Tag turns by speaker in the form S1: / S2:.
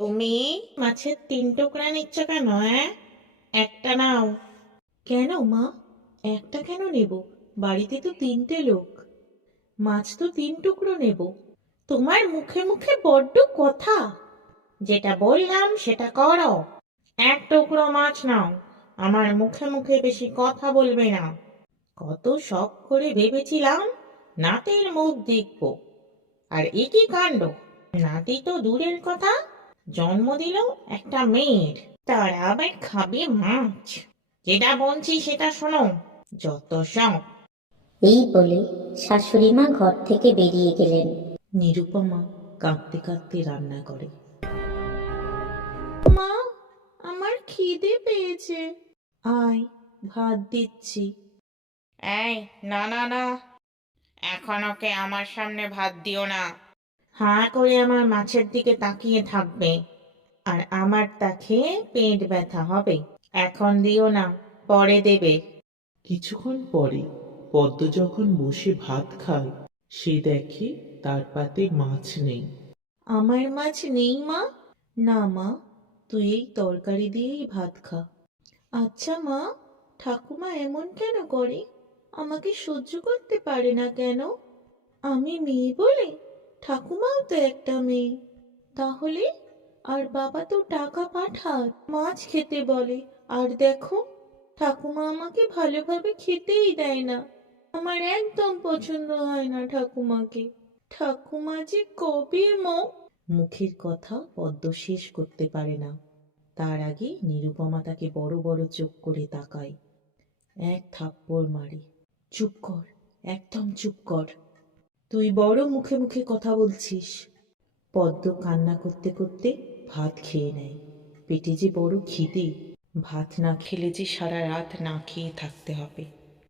S1: তুমি মাছের তিন টুকরা নিচ্ছ কেন হ্যাঁ একটা নাও। কেন, মা? একটা কেন নেব? বাড়িতে তো তিনটে লোক। মাছ তো তিন টুকরো নেব। তোমার মুখে মুখে বড্ড কথা। যেটা বললাম, সেটা করো। এক টুকরো মাছ নাও। আমার মুখে মুখে বেশি কথা বলবে না। কত শখ করে ভেবেছিলাম নাতের মুখ দেখব। আর এ কি কাণ্ড? নাতি তো দূরের কথা। জন্ম দিল একটা মেয়ের। তারা আবার খাবে মাছ। যেটা বলছি সেটা শোনো যত সব।
S2: এই বলে শাশুড়ি মা ঘর থেকে বেরিয়ে গেলেন।
S1: নিরুপমা কাঁদতে কাঁদতে রান্না করে। মা আমার খিদে পেয়েছে। আয় ভাত দিচ্ছি। এই না না না। এখন ওকে আমার সামনে ভাত দিও না। হাঁ করে আমার মাছের দিকে তাকিয়ে থাকবে। আর আমার তা খেয়ে পেট ব্যথা হবে। এখন দিও না পরে দেবে।
S3: কিছুক্ষণ পরে পদ্ম যখন বসে ভাত খায় সে দেখে তার পাতে মাছ নেই।
S1: আমার মাছ নেই মা? না মা তুই এই তরকারি দিয়েই ভাত খা। আচ্ছা মা ঠাকুমা এমন কেন করে? আমাকে সহ্য করতে পারে না কেন? আমি মেয়ে বলে ঠাকুমাও তো একটা মেয়ে। তাহলে? আর বাবা তো টাকা পাঠায় মাছ খেতে বলে। আর দেখো, ঠাকুমা আমাকে ভালোভাবে খেতেই দেয় না। আমার একদম পছন্দ হয় না ঠাকুমাকে। ঠাকুমা যে কবে মো? মুখের কথা পদ্ম শেষ করতে পারে না। তার আগে নিরুপমা তাকে বড় বড় চোখ করে তাকায়। এক থাপ্পড় মারে। চুপ কর, একদম চুপ কর। তুই বড় মুখে মুখে কথা বলছিস। পদ্ম কান্না করতে করতে ভাত খেয়ে নেয়। পেটে যে বড় খিদে, ভাত না খেলে যে সারা রাত না খেয়ে থাকতে হবে।